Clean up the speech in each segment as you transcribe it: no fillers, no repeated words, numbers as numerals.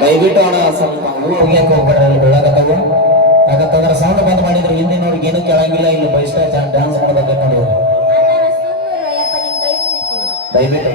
ದಯವಿಟ್ಟು ಅವನ ಸ್ವಲ್ಪ ಹೋಗ್ಯಾಕ ಹೋಗ್ಬೇಡ್ರಿ ಬೆಳಗತ್ತವು ಯಾಕಂತಂದ್ರೆ ಸೌಂಡ್ ಬಂದ್ ಮಾಡಿದ್ರೆ ಹಿಂದಿನವ್ರಿಗೆ ಏನೂ ಕೇಳಂಗಿಲ್ಲ ಇಲ್ಲಿ ಬೈಸ್ತಾ ಡ್ಯಾನ್ಸ್ ಮಾಡೋದಕ್ಕೆ ನೋಡಿ ದಯವಿಟ್ಟು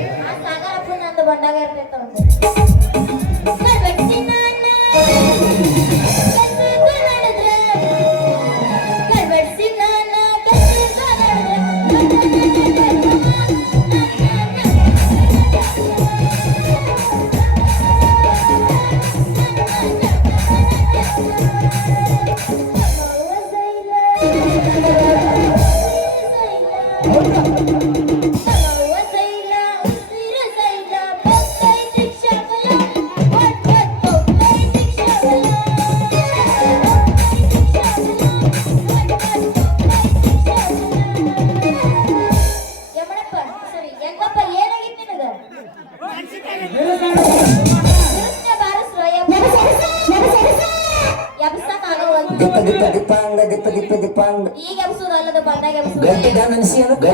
ಗಂಟೆ ಅನ್ಸಿಯನು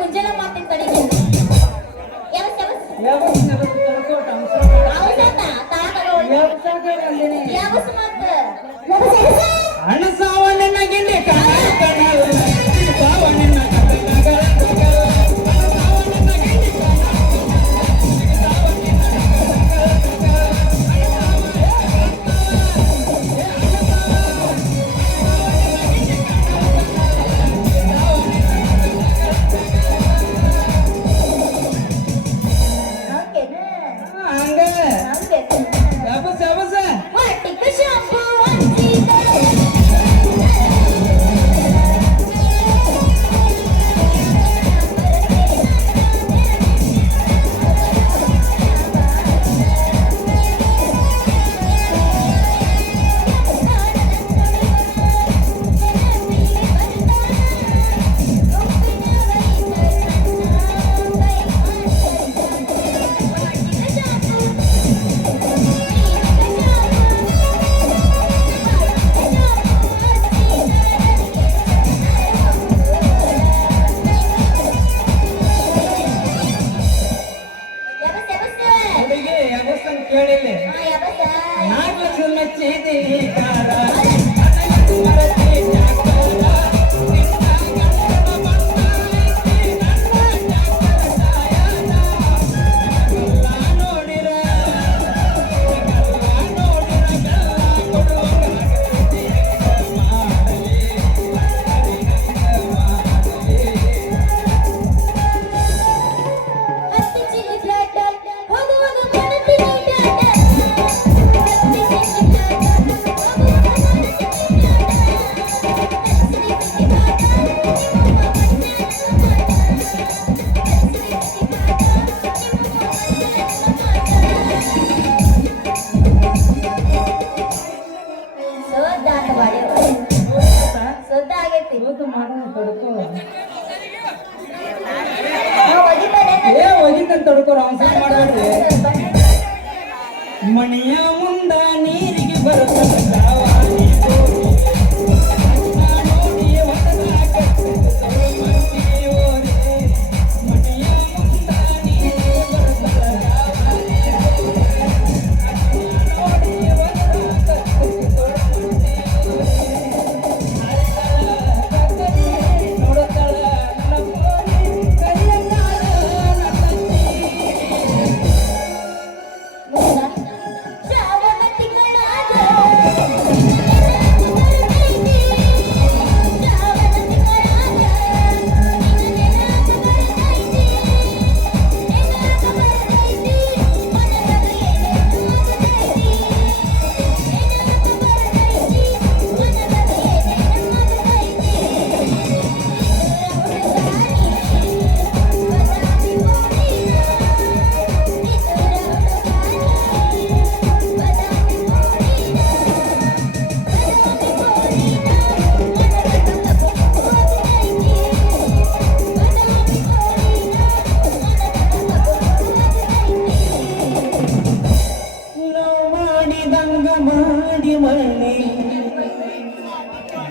ಮುಂಜಾನೆ ಮಾಡ್ತೀನಿ ಕಡೆ ಹಣ ಸಾವನ್ನ ಗಿಂಡಿ What? Take the shot. ತಡ್ಕೋ ಏ ಒಗಿತಂತ ತಡ್ಕೋರ ಅವಸರ ಮಾಡಬೇಡ್ರಿ ಮಣಿಯ ಮುಂದ ನೀರಿಗೆ ಬರುತ್ತ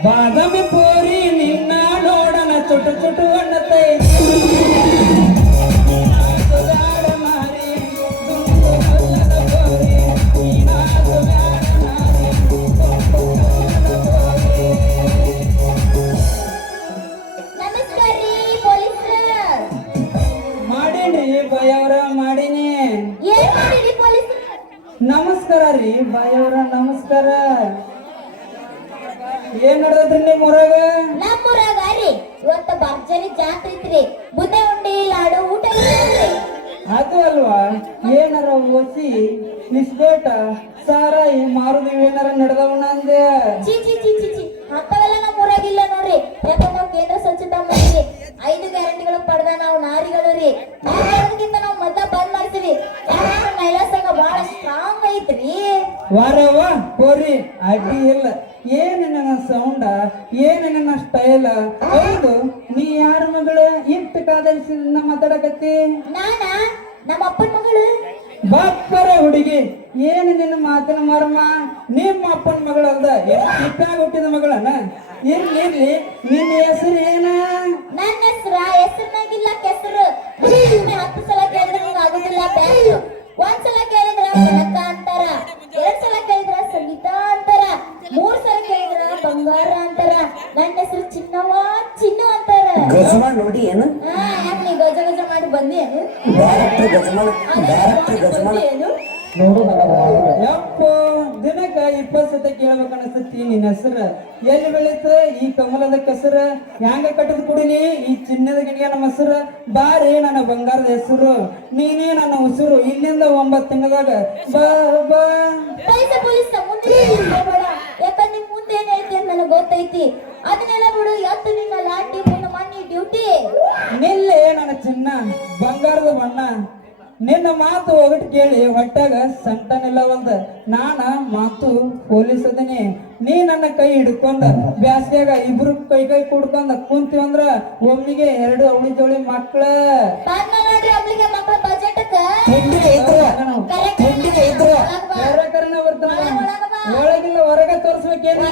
ಬಾದಾಮಿ ಪೋರಿ ನಿನ್ನ ನೋಡನ ಚುಟು ಚುಟು ಅನ್ನತೈ ಮಾಡೇನ್ರಿ ಬಾಯವ್ರ ಮಾಡೀನಿ ನಮಸ್ಕಾರ ರೀ ಬಾಯವ್ರ ನಮಸ್ಕಾರ ಏನ್ ನಡೆದ್ರಿ ನಿಮ್ ಊರಾಗ ನಮ್ಮೂರಾಗ ರೀ ಇವತ್ತ ಭರ್ಜರಿ ಜಾತ್ರೆ ಐತ್ರಿ ಬುದ್ದೆ ಉಂಡಿ ಲಾಡು ಊಟ ಅದು ಅಲ್ವಾ ಏನಾರ ಓಸಿ ಇಸ್ಬೇಟ ಸಾರಾಯಿ ಮಾರುದಿ ಏನಾರ ನಡೆದವನ ಅಂದೆ ಚಿ ಚಿ ಚಿ ಚಿ ಚಿ ಅಂತವೆಲ್ಲ ನಮ್ಮೂರಾಗಿಲ್ಲ ನೋಡ್ರಿ ಯಾಕಂದ್ರೆ ನಾವು ಕೇಂದ್ರ ಸ್ವಚ್ಛತಾ ಮಂಡಳಿ 5 ಗ್ಯಾರಂಟಿಗಳು ಪಡೆದ ನಾವು ನಾರಿಗಳು ರೀ ನಾರಿಗಳಿಗಿಂತ ನಾವು ಮೊದ್ಲ ಬಂದ್ ಮಾಡ್ತೀವಿ ಯಾಕಂದ್ರೆ ಮಹಿಳಾ ಸಂಘ ಬಹಳ ಸ್ಟ್ರಾಂಗ್ ಐತ್ರಿ ವಾರವ್ವ ಹೋರಿ ಅಡ್ಡಿ ಇಲ್ಲ ಏನ ನನ್ನ ಸೌಂಡ ಏನ ನನ್ನ ಸ್ಟೈಲ ಹೌದು ನೀ ಯಾರ ಮಗಳ ಇಷ್ಟ ಕಾದರಿಸಿದ ಮಾತಾಡಕತ್ತಿ ನಾನ ನಮ್ಮ ಅಪ್ಪನ ಮಗಳು ಬಾಪ್ಪರ ಹುಡುಗಿ ಏನು ನಿನ್ನ ಮಾತಿನ ಮರ್ಮ ನಿಮ್ಮ ಅಪ್ಪನ ಮಗಳಲ್ದ ಇಟ್ಟಾಗ ಹುಟ್ಟಿದ ಮಗಳನ ಇರ್ಲಿ ನಿನ್ನ ಹೆಸರು ಏನ ನನ್ನ ಹೆಸರಿನಾಗಿಲ್ಲ ಕೆಸರು 10 ಸಲ ಕೇಳಿದ್ರೆ ನಿಮ್ಗೆ ಆಗುದಿಲ್ಲ ಬ್ಯಾಂಕ್ ಒಂದ್ಸಲ ಕೇಳಿದ್ರ ಕನಕ ಅಂತಾರ 2 ಸಲ ಕೇಳಿದ್ರ ಸಂಗೀತಾ ಅಂತಾರ 3 ಸಲ ಕೇಳಿದ್ರ ಬಂಗಾರ ಅಂತಾರ ನನ್ನ ಹೆಸರು ಚಿನ್ನವ್ವ ಚಿನ್ನು ಅಂತಾರ ಗಜಮಾನ್ ನೋಡಿ ಏನು ಯಾಕೆ ನೀ ಗಜ ಗಜ ಮಾಡಿ ಬಂದಿ ಏನು ನೋಡು ಯಪ್ಪ ದಿನಕ್ಕ 20 ಸತ ಕೇಳ್ಬೇಕು ಅನಸ್ತತಿ ನಿನ್ನ ಹೆಸರು ಎಲ್ಲಿ ಬೆಳೀತ ಈ ಕಮಲದ ಕೆಸರ ಹ್ಯಾಂಗ ಕಟ್ಟದ ಕುಡಿಲಿ ಈ ಚಿನ್ನದ ಗಿಣಿಯ ನಮ್ಮ ಹೆಸರು ಬಾರಿ ನನ್ನ ಬಂಗಾರದ ಹೆಸರು ನೀನೇ ನನ್ನ ಉಸಿರು ಇಲ್ಲಿಂದ 9 ತಿಂಗಳದಾಗ ಬಾ ಬಾ ಪೊಲೀಸ್ ಮುಂದೆ ಹೋಗ್ಬೇಡ ಯಾಕಂದ್ರೆ ನಿಮ್ ಮುಂದೆ ಏನ್ ಐತಿ ಅಂತ ನನಗೆ ಗೊತ್ತೈತಿ ಅದನ್ನೆಲ್ಲ ಬಿಡು ಎತ್ತು ನಿನ್ನ ಲಾಟಿ ನಿನ್ನ ಮಣ್ಣಿ ಡ್ಯೂಟಿ ನಿಲ್ಲೆ ನನ್ನ ಚಿನ್ನ ಬಂಗಾರದ ಬಣ್ಣ ನಿನ್ನ ಮಾತು ಒಗಟ್ ಕೇಳಿ ಹೊಟ್ಟಾಗ ಸಂತಾನಿಲ್ಲವಂದ ನಾನ ಮಾತು ಪೊಲೀಸ್ ಅದನಿ ನೀ ನನ್ನ ಕೈ ಹಿಡ್ಕೊಂಡ ಬ್ಯಾಸ್ಗ್ಯಾಗ ಇಬ್ರು ಕೈ ಕುಡ್ಕೊಂಡ ಕುಂತೀವಂದ್ರ ಒಮ್ಮಿಗೆ 2 ಅವಳಿ ಜೋಳಿ ಮಕ್ಳ ಮಕ್ಕಳ ಬಜೆಟ್ಕ ಒಳಗಿಲ್ಲ ಹೊರಗ ತೋರ್ಸ್ಬೇಕೇನು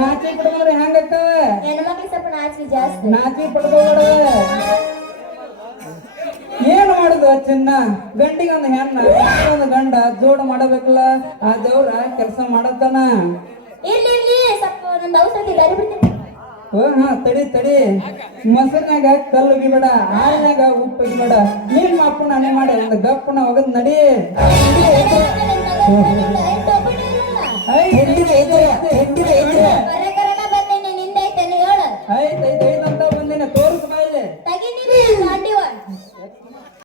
ನಾಚಿ ಬಿಡ್ಬಂದ್ರೆ ಹೆಂಗಕ್ಕ ಹೆಣ್ಮಕ್ಳಿಗೆ ಸ್ವಲ್ಪ ನಾಚಿಕೆ ಜಾಸ್ತಿ ನಾಚಿ ಪಡ್ಕೋಬೇಡ ಏನ್ ಮಾಡುದು ಚಿನ್ನ ಗಂಡಿಗೆ ಒಂದು ಹೆಣ್ಣ ಒಂದು ಗಂಡ ಜೋಡ್ ಮಾಡಬೇಕಲ್ಲ ಆ ದೇವ್ರ ಕೆಲಸ ಮಾಡತ್ತಾನ ಇಲ್ಲಿ ಸ್ವಲ್ಪ ನಂದು ಔಷಧಿ ದಾರಿ ಬಿಡ್ತೀನಿ ಹಾ ತಡಿ ಮೊಸರಿನಾಗ ಕಲ್ಲು ಉಗಿಬೇಡ ಹಾಲಿನಾಗ ಉಪ್ಪು ಉಗಿಬೇಡ ನಿಮ್ಮ ಅಪ್ಪನ ಹಣೆ ಮಾಡಿ ಒಂದು ಗಪ್ಪನ ಹೋಗದ್ ನಡಿ ಐತ್ ಅಂತ ಬಂದಿನ ತೋರ್ಸ್ ಬಾಯಿಲೆ